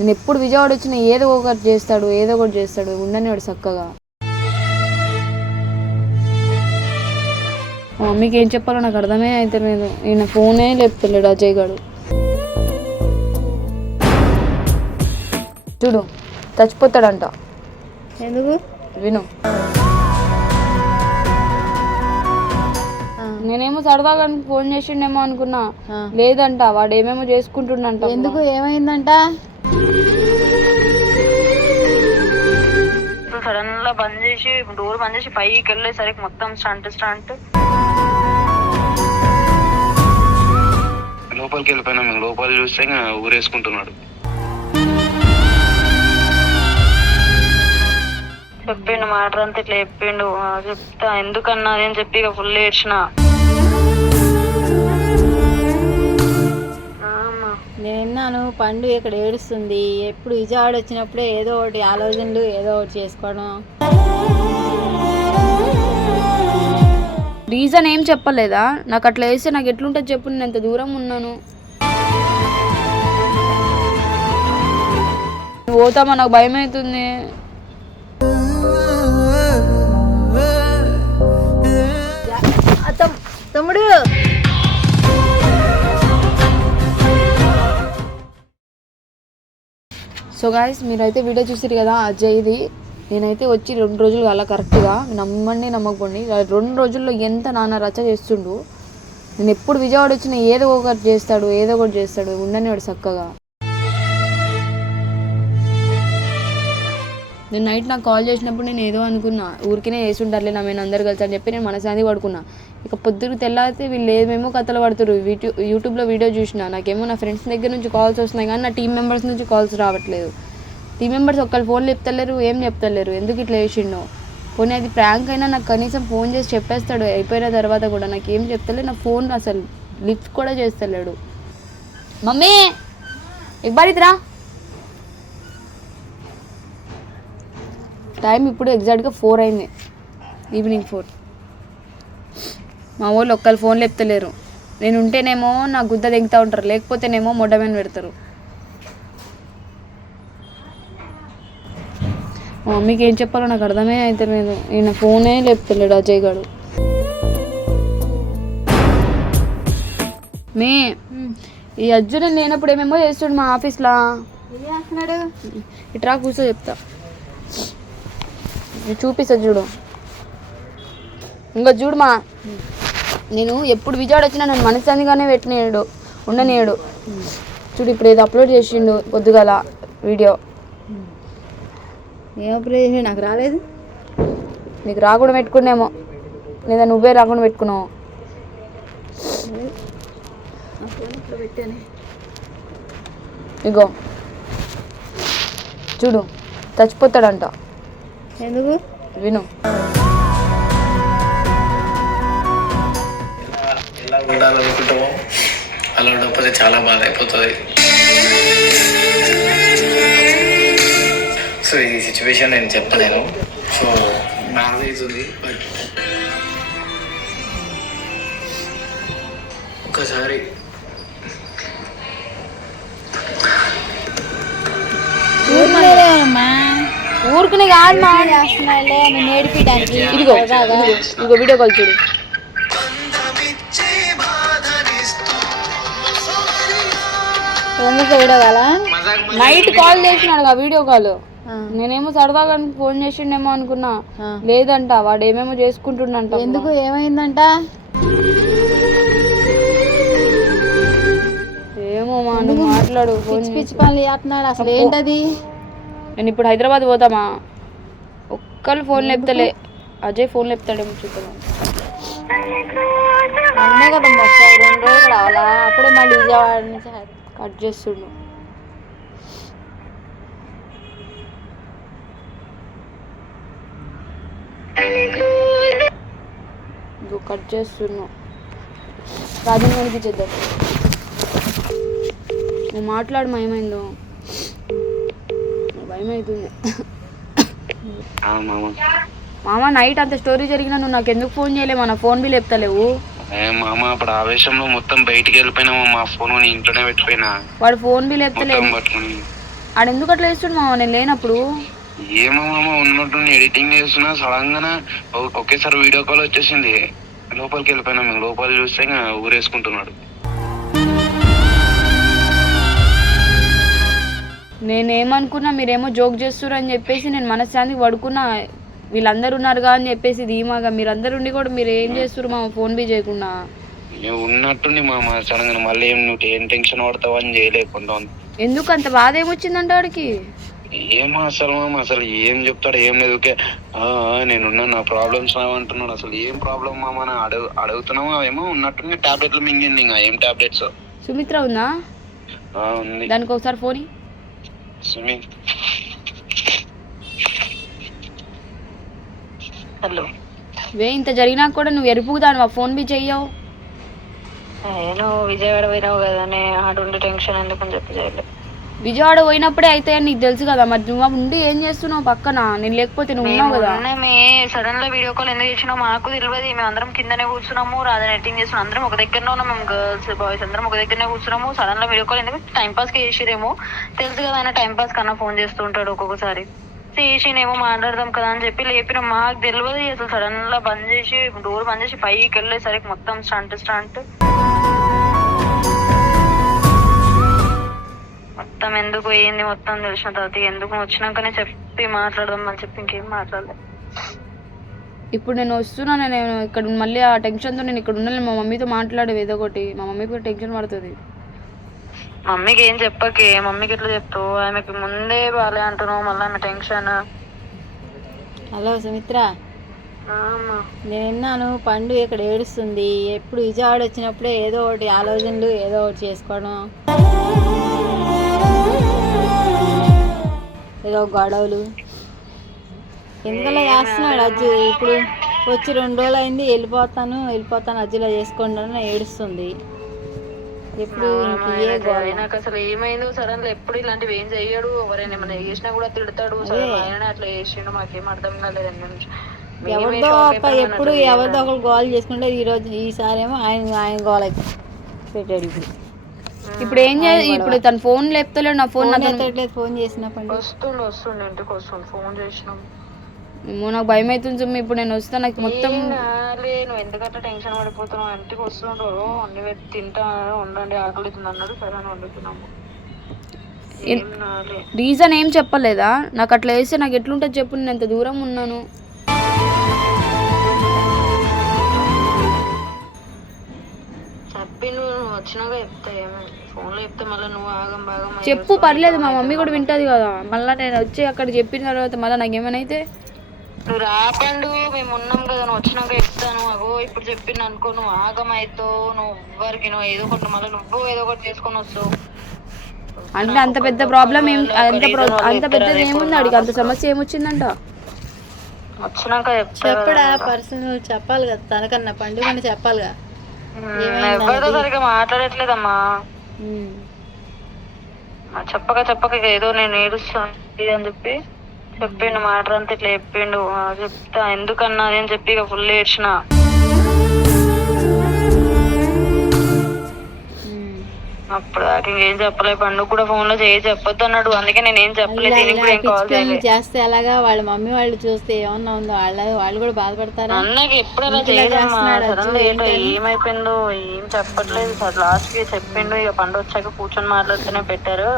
నేను ఎప్పుడు విజయవాడ వచ్చినా ఏదో ఒకటి చేస్తాడు ఏదో ఒకటి చేస్తాడు ఉండని వాడు చక్కగా. మా మమ్మీకి ఏం చెప్పాలో నాకు అర్థమే అయితే లేదు ఈయన ఫోనే లేపుతలేడు అజయ్ గారు చూడు చచ్చిపోతాడంట. ఎందుకు? విను. నేనేమో సరదాగా ఫోన్ చేసిండేమో అనుకున్నా. లేదంట వాడు ఏమేమో చేసుకుంటుండంట. ఎందుకు? ఏమైందంట? సడన్గా బంద్ చేసి డోర్ బంద్ చేసి పైకి వెళ్ళేసరికి మొత్తం స్టంట్ స్టంట్. లోపలికి వెళ్ళిపోయినా మేము. లోపల చూస్తే ఊరేసుకుంటున్నాడు. చెప్పిండు మాట అంతా ఇట్లా చెప్పిండు. చెప్తా. ఎందుకన్నా అని చెప్పి ఇక ఫుల్ ఏడ్చిన. నేను విన్నాను పండు ఇక్కడ ఏడుస్తుంది. ఎప్పుడు విజయవాడ వచ్చినప్పుడే ఏదో ఒకటి ఆలోచనలు ఏదో ఒకటి చేసుకోవడం. రీజన్ ఏం చెప్పలేదా? నాకు అట్లా వేస్తే నాకు ఎట్లుంటుంది చెప్పు నేను ఎంత దూరం ఉన్నాను. పోతామా నాకు భయం అవుతుంది. తమ్ముడు. సో గాయస్ మీరైతే వీడియో చూసారు కదా అజయ్ది. నేనైతే వచ్చి రెండు రోజులు అలా కరెక్ట్గా నమ్మండి నమ్మకపోండి రెండు రోజుల్లో ఎంత నాన్న రచ్చ చేస్తుండు. నేను ఎప్పుడు విజయవాడ వచ్చినా ఏదో ఒకటి చేస్తాడు ఏదో ఒకటి చేస్తాడు ఉండని వాడు చక్కగా. నేను నైట్ నాకు కాల్ చేసినప్పుడు నేను ఏదో అనుకున్నా ఊరికినే చేసి నా మేము అందరు కలిసి అని చెప్పి నేను మనశాంతి పడుకున్నా. ఇక పొద్దున్న తెల్లారితే వీళ్ళు ఏమేమో కథలు పడుతురు వీటి యూట్యూబ్లో వీడియో చూసిన నాకేమో నా ఫ్రెండ్స్ దగ్గర నుంచి కాల్స్ వస్తున్నాయి కానీ నా టీం మెంబర్స్ నుంచి కాల్స్ రావట్లేదు. టీం మెంబర్స్ ఒక్కరు ఫోన్ చెప్తలేరు ఏం చెప్తలేరు ఎందుకు ఇట్లా వేసిండో పోనీ అది ప్రాంక్ అయినా నాకు కనీసం ఫోన్ చేసి చెప్పేస్తాడు. అయిపోయిన తర్వాత కూడా నాకు ఏం చెప్తలేదు నా ఫోన్ అసలు లిఫ్ట్ కూడా చేస్తలేడు. మమ్మీ! ఇబ్బందిరా టైం ఇప్పుడు ఎగ్జాక్ట్గా ఫోర్ అయింది. Evening four. మా వాళ్ళు ఒక్కరు ఫోన్లు ఎత్తలేరు నేను ఉంటేనేమో నా గుద్ద దిగుతూ ఉంటారు. లేకపోతేనేమో మొడ్డమని పెడతారు. మా మమ్మీకి ఏం చెప్పాలో నాకు అర్థమే అయితే లేదు ఈయన ఫోనే లేపుతలేడు అజయ్ గారు మే ఈ అర్జున్ లేనప్పుడు ఏమేమో చేస్తుండు మా ఆఫీస్లో? ఇట్రా కూర్చో చెప్తా. చూపిస్తా చూడు. ఇంకా చూడు మా. నేను ఎప్పుడు విజయవాడ వచ్చినా నన్ను మనశ్శాంతిగానే పెట్టినాడు ఉండనీయడు. చూడు ఇప్పుడు ఏదో అప్లోడ్ చేసిండు పొద్దుగాల వీడియో. ఏం ప్రయోజనం నాకు రాలేదు. నీకు రాకుండా పెట్టుకునేమో లేదా నువ్వే రాకుండా పెట్టుకున్నావు. ఇగో. చూడు చచ్చిపోతాడంట. ఎందుకు? విను. ఎలా ఉండాలనుకుంటామో అలా ఉండకపోతే చాలా బాధ అయిపోతుంది సో ఈ సిచ్యువేషన్ నేను చెప్పలేను. సో బాధ అవుతుంది బట్ ఒకసారి ఊరుకునేదేమమ్మా ఊరుకునే కాదు మా చేస్తున్నాలే నేను ఏడిపించడానికి ఇదిగో ఇదిగో వీడియో కాల్ చూడు. ఎందుకు ఏడవాలా నైట్ కాల్ చేసినాడు ఆ వీడియో కాల్. నేనేమో సరదాగా ఫోన్ చేసిండేమో అనుకున్నా. లేదంట వాడు ఏమేమో చేసుకుంటుండంట. ఎందుకు? ఏమైందంట? ఏమో మా నువ్వు మాట్లాడు ఫోన్ పిచ్చి పిచ్చి పనులు చేస్తున్నాడు అసలు ఏంటది? నేను ఇప్పుడు హైదరాబాద్ పోతామా ఒక్కళ్ళు ఫోన్ లేపుతలే. అజయ్ ఫోన్ లేపుతాడేమో చూద్దాం. అన్నే కదమ్మా వచ్చాయి రెండు రోజులు రావాలా అప్పుడే మళ్ళీ విజయవాడ నుంచి హైదరాబాద్. కట్ చేస్తుండు. కట్ చేస్తున్నా రాజన్ కనిపించేద్దాం నువ్వు మాట్లాడు మా ఏమైందో. భయం అవుతుంది మామ. నైట్ అంత స్టోరీ జరిగినా నువ్వు నాకు ఎందుకు ఫోన్ చేయలేవు నా ఫోన్ బిల్ చెప్తలేవు. మామ అప్పుడు ఆవేశంలో మొత్తం బయటికి వెళ్ళిపోయినా మా ఫోన్ ఇంట్లోనే పెట్టిపోయినా. వాడు ఫోన్ బిల్ చెప్తలే మొత్తం పట్టుకుని. ఆడ ఎందుకు అట్లా వేస్తుండు మామ? నేను లేనప్పుడు. ఏమో మామ ఉన్నట్టు ఎడిటింగ్ చేస్తున్నా సడన్ ఒ- ఒకేసారి వీడియో కాల్ వచ్చేసింది. లోపలికి వెళ్ళిపోయినా మేము లోపల చూస్తే ఊరేసుకుంటున్నాడు. నేనేమనుకున్నా మీరేమో జోక్ చేస్తున్నారు అని చెప్పేసి నేను మనశ్శాంతికి పడుకున్నా. వీళ్ళందరూ ఉన్నారుగా అని చెప్పేసి ధీమాగా. మీరందరూ ఉండి కూడా మీరు ఏం చేస్తున్నారు మామ? ఫోన్ బీ చేయకుండా. నువ్వు ఉన్నట్టుండి మామ సడన్ మళ్ళీ ఏం నువ్వు ఏం టెన్షన్ పడతావు అని చేయలేకుండా. ఎందుకు అంత బాధ ఏమొచ్చిందంట ఆడికి? ఏమో అసలు మామ? అసలు ఏం చెప్తాడు? ఏం లేదు. ఆ, నేనున్నా నా ప్రాబ్లమ్స్ అంటున్నాడు. అసలు ఏం ప్రాబ్లం మామ? అడుగు అడుగుతున్నాము అవేమో ఉన్నట్టుండి టాబ్లెట్లు మింగింది ఇంకా. ఏం టాబ్లెట్స్? సుమిత్ర ఉందా? ఉంది. దానికి ఒకసారి ఫోన్ సుమి హలో. వే ఇంత జరిగినా కూడా నువ్వు ఎరుపుకు దాని ఫోన్ బీ చెయ్యవు. నేను విజయవాడ పోయినావు కదా నే ఆడుండి టెన్షన్ ఎందుకని చెప్పి చేయలేదు. విజయవాడ పోయినప్పుడే అయితే నీకు తెలుసు కదా మరి నువ్వు ఉండి ఏం చేస్తున్నావు పక్కన? నేను లేకపోతే నువ్వు ఉన్నావు కదా? మే సడన్గా వీడియో కాల్ ఎందుకు చేసినావు మాకు తెలియదు. మేము అందరం కిందనే కూర్చున్నాము రాజా నెట్టింగ్ చేస్తున్నాం. అందరం ఒక దగ్గరనే ఉన్నాం మేము గర్ల్స్ బాయ్స్ అందరం ఒక దగ్గరనే కూర్చున్నాము. సడన్గా వీడియో కాల్ ఎందుకు టైం పాస్కి చేసిరేమో? తెలుసు కదా ఆయన టైం పాస్ కన్నా ఫోన్ చేస్తుంటాడు ఒక్కొక్కసారి. చేసినేమో మాట్లాడదాం కదా అని చెప్పి లేపిన. మాకు తెలియదు అసలు సడన్గా బంద్ చేసి డోర్ బంద్ చేసి పైకి వెళ్ళేసరికి మొత్తం స్టంట్ స్టంట్. మొత్తం ఎందుకు ఏంది మొత్తం తెలిసిన తర్వాత ఎందుకు వచ్చినాకనే చెప్పి మాట్లాడదాం అని చెప్పి ఇంకేం మాట్లాడలేదు ఇప్పుడు నేను వస్తున్నాను నేను ఇక్కడ మళ్ళీ ఆ టెన్షన్తో నేను ఇక్కడ ఉన్నాను. మా మమ్మీతో మాట్లాడేవి ఏదో ఒకటి. మా మమ్మీకి కూడా టెన్షన్ పడుతుంది. మమ్మీకి ఏం చెప్పకే. మమ్మీకి ఎట్లా చెప్తావు? ఆమెకి ముందే బాలే అంటున్నావు. మళ్ళీ ఆమె టెన్షన్. హలో సుమిత్ర. నేను విన్నాను పండు ఇక్కడ ఏడుస్తుంది. ఎప్పుడు విజయవాడ వచ్చినప్పుడే ఏదో ఒకటి ఆలోచనలు ఏదో ఒకటి చేసుకోవడం. ఏదో గొడవలు. ఎందుకలా చేస్తున్నాడు అజ్జు? ఇప్పుడు వచ్చి రెండు రోజులు అయింది వెళ్ళిపోతాను వెళ్ళిపోతాను అజ్జులా చేసుకోండి అని ఏడుస్తుంది. ఎప్పుడు నాకు అసలు ఏమైందో సడన్ ఎప్పుడు ఇలాంటివి ఏం చెయ్యడు. ఎవరైనా ఏమైనా చేసినా కూడా తిడతాడు. ఆయన అట్లా చేసిండు. మాకేం అర్థం కాలేదు ఎవరిదో ఒక ఎప్పుడు ఎవరిదో ఒకరు గోల్ చేసుకుంటే ఈ రోజు ఈసారి ఏమో ఆయన ఆయన గోల్ పెట్టాడు ఇప్పుడు. ఇప్పుడు ఏం చే ఇప్పుడు తన ఫోన్ లేపుతలేడు నా ఫోన్ ఎత్తట్లేదు ఫోన్ చేసిన పండు వస్తుండు వస్తుండు ఇంటికి వస్తుండు ఫోన్ చేసినాం. ఏమో నాకు భయం అవుతుంది సుమ్మి ఇప్పుడు నేను వస్తా నాకు మొత్తం నువ్వు ఎందుకంటే టెన్షన్ పడిపోతున్నావు? ఇంటికి వస్తుండ్రు అన్ని పెట్టి తింటా ఉండండి ఆకలితుంది అన్నాడు సరే అని వండుతున్నాము. రీజన్ ఏం చెప్పలేదా? నాకు అట్లా వేస్తే నాకు ఎట్లుంటుంది చెప్పు నేను ఎంత దూరం ఉన్నాను. చెప్పిండు నువ్వు వచ్చినాక చెప్తా ఏమి? ఫోన్లో చెప్తే మళ్ళీ నువ్వు ఆగం బాగం చెప్పు పర్లేదు మా మమ్మీ కూడా వింటది కదా. మళ్ళీ నేను వచ్చి అక్కడ చెప్పిన తర్వాత మళ్ళీ నాకు ఏమైనా అయితే నువ్వు రాపండు మేము ఉన్నాం కదా నువ్వు వచ్చినాక చెప్తాను. అగో ఇప్పుడు చెప్పిండు అనుకో నువ్వు ఆగం అవుతావు నువ్వు ఎవ్వరికి నువ్వు ఏదో ఒకటి మళ్ళీ నువ్వు ఏదో ఒకటి చేసుకొని వస్తావు. అంటే అంత పెద్ద ప్రాబ్లం ఏం అంత అంత పెద్దది ఏముంది అడిగి అంత సమస్య ఏమొచ్చిందంట? వచ్చినాక చెప్పడా పర్సనల్ చెప్పాలి కదా తనకన్నా పండుగ చెప్పాలిగా. ఎవరితో సరిగ్గా మాట్లాడట్లేదమ్మా. చెప్పక చెప్పక ఇక ఏదో నేను ఏడుస్తాను అని చెప్పి చెప్పిండు మాట అంతా ఇట్లా చెప్పిండు చెప్తా ఎందుకన్నా అని చెప్పి ఇక ఫుల్ ఏడ్చిన. అప్పుడు దాకా ఇంకేం చెప్పలే. పండుగ కూడా ఫోన్లో చేయి చెప్పొద్దు అన్నాడు. అందుకే నేను ఏం చెప్పలేదు దీనికి కూడా ఏం కాల్ పిల్లలు చేయలేదు చేస్తే ఎలాగా? వాళ్ళ మమ్మీ వాళ్ళు చూస్తే ఏమన్నా ఉందో? వాళ్ళ వాళ్ళు కూడా బాధపడతారా? అన్నకి ఎప్పుడు అలా చేయదమ్మా సడన్ ఏంటో? ఏమైపోయిందో ఏం చెప్పట్లేదు. సార్ లాస్ట్కి చెప్పిండు. ఇక పండు వచ్చాక కూర్చొని మాట్లాడితేనే పెట్టారు.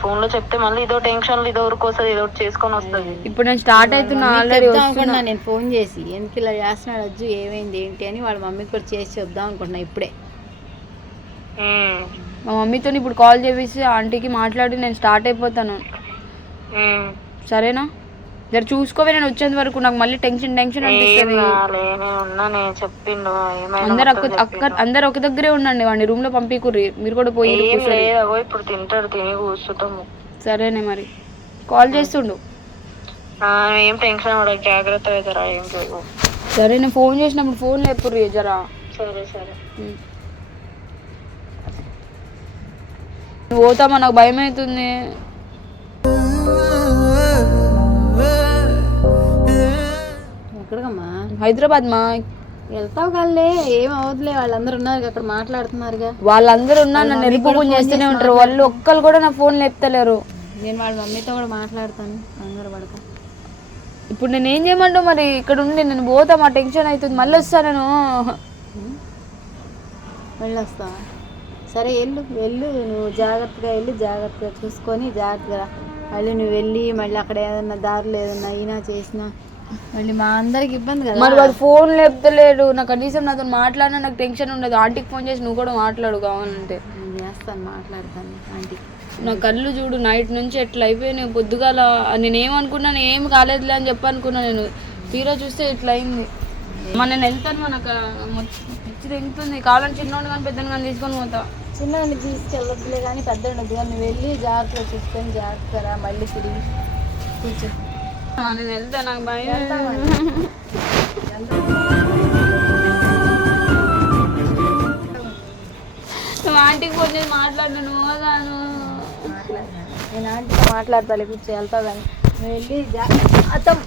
ఫోన్లో చెప్తే మళ్ళీ ఇదో టెన్షన్ ఇదో ఊరికి వస్తుంది ఇదో ఒకటి చేసుకొని వస్తుంది. ఇప్పుడు నేను స్టార్ట్ అవుతున్నా ఆల్రెడీ అనుకుంటున్నా నేను ఫోన్ చేసి. ఎందుకు ఇలా చేస్తున్నాడు అజ్జు ఏమైంది ఏంటి అని వాళ్ళ మమ్మీకి కూడా చేసి చెప్దాం అనుకుంటున్నా ఇప్పుడే. మా మమ్మీతో ఇప్పుడు కాల్ చేసి ఆంటీకి మాట్లాడి నేను స్టార్ట్ అయిపోతాను. సరేనా? జర చూసుకోవే నేను వచ్చేంత వరకు నాకు మళ్ళీ టెన్షన్ టెన్షన్ అనిపిస్తుంది. అందరు అక్క అందరు ఒక దగ్గరే ఉండండి వాడిని రూమ్లో పంపికుర్రి. మీరు కూడా పోయి ఇప్పుడు తింటాడు తిని కూర్చుంటాము సరేనే మరి. కాల్ చేస్తుండు. ఏం టెన్షన్ జాగ్రత్త సరే నేను ఫోన్ చేసినప్పుడు ఫోన్ లేపుర్రి జరా. సరే సరే. నువ్వు పోతామా నాకు భయం అవుతుంది. ఎక్కడికమ్మా? హైదరాబాద్ మా. వెళ్తావు కల్లే ఏం అవదులే వాళ్ళందరూ ఉన్నారు అక్కడ మాట్లాడుతున్నారుగా. వాళ్ళందరూ ఉన్నా నన్ను ఎరుపుకుని చేస్తూనే ఉంటారు? వాళ్ళు ఒక్కరు కూడా నా ఫోన్ లేపుతలేరు. నేను వాళ్ళ మమ్మీతో కూడా మాట్లాడతాను అందరూ పడక. ఇప్పుడు నేను ఏం చేయమంటావు మరి? ఇక్కడ ఉండి నేను పోతా మా టెన్షన్ అవుతుంది. మళ్ళీ వస్తా నేను. వెళ్ళొస్తావా? సరే వెళ్ళు వెళ్ళు నువ్వు జాగ్రత్తగా వెళ్ళి జాగ్రత్తగా చూసుకొని జాగ్రత్తగా. మళ్ళీ నువ్వు వెళ్ళి మళ్ళీ అక్కడ ఏదన్నా దారిలో ఏదన్నా అయినా చేసినా మళ్ళీ మా అందరికి ఇబ్బంది కదా. మరి వాడు ఫోన్ లేపుతలేడు. నాకు కనీసం నాతో మాట్లాడినా నాకు టెన్షన్ ఉండదు. ఆంటీకి ఫోన్ చేసి నువ్వు కూడా మాట్లాడు కావాలంటే. నేను చేస్తాను మాట్లాడతాను ఆంటీ. నా కళ్ళు చూడు నైట్ నుంచి ఎట్లా అయిపోయినాయి పొద్దుగాల నేనేమనుకున్నాను ఏం కాలేదులే అని చెప్పి అనుకున్నా నేను. తీరా చూస్తే ఇట్లా అయింది. మన నేను వెళ్తాను మనకు పిచ్చి తెగుతుంది కావాలని చిన్నోడు కానీ పెద్దను కానీ తీసుకొని పోతా. చిన్నవాడిని తీసుకెళ్ళొద్దులే కానీ పెద్ద ఉండదు కానీ వెళ్ళి జాగ్రత్తగా చూసుకొని జాగ్రత్తగా. మళ్ళీ తిరిగి కూర్చో. నేను వెళ్తా నాకు భయం. నువ్వు ఆంటీకి మాట్లాడినా నువ్వు పోదాను నేను ఆంటీతో మాట్లాడతాను కూర్చో కానీ. నువ్వు వెళ్ళి జాగ్రత్త అత్తం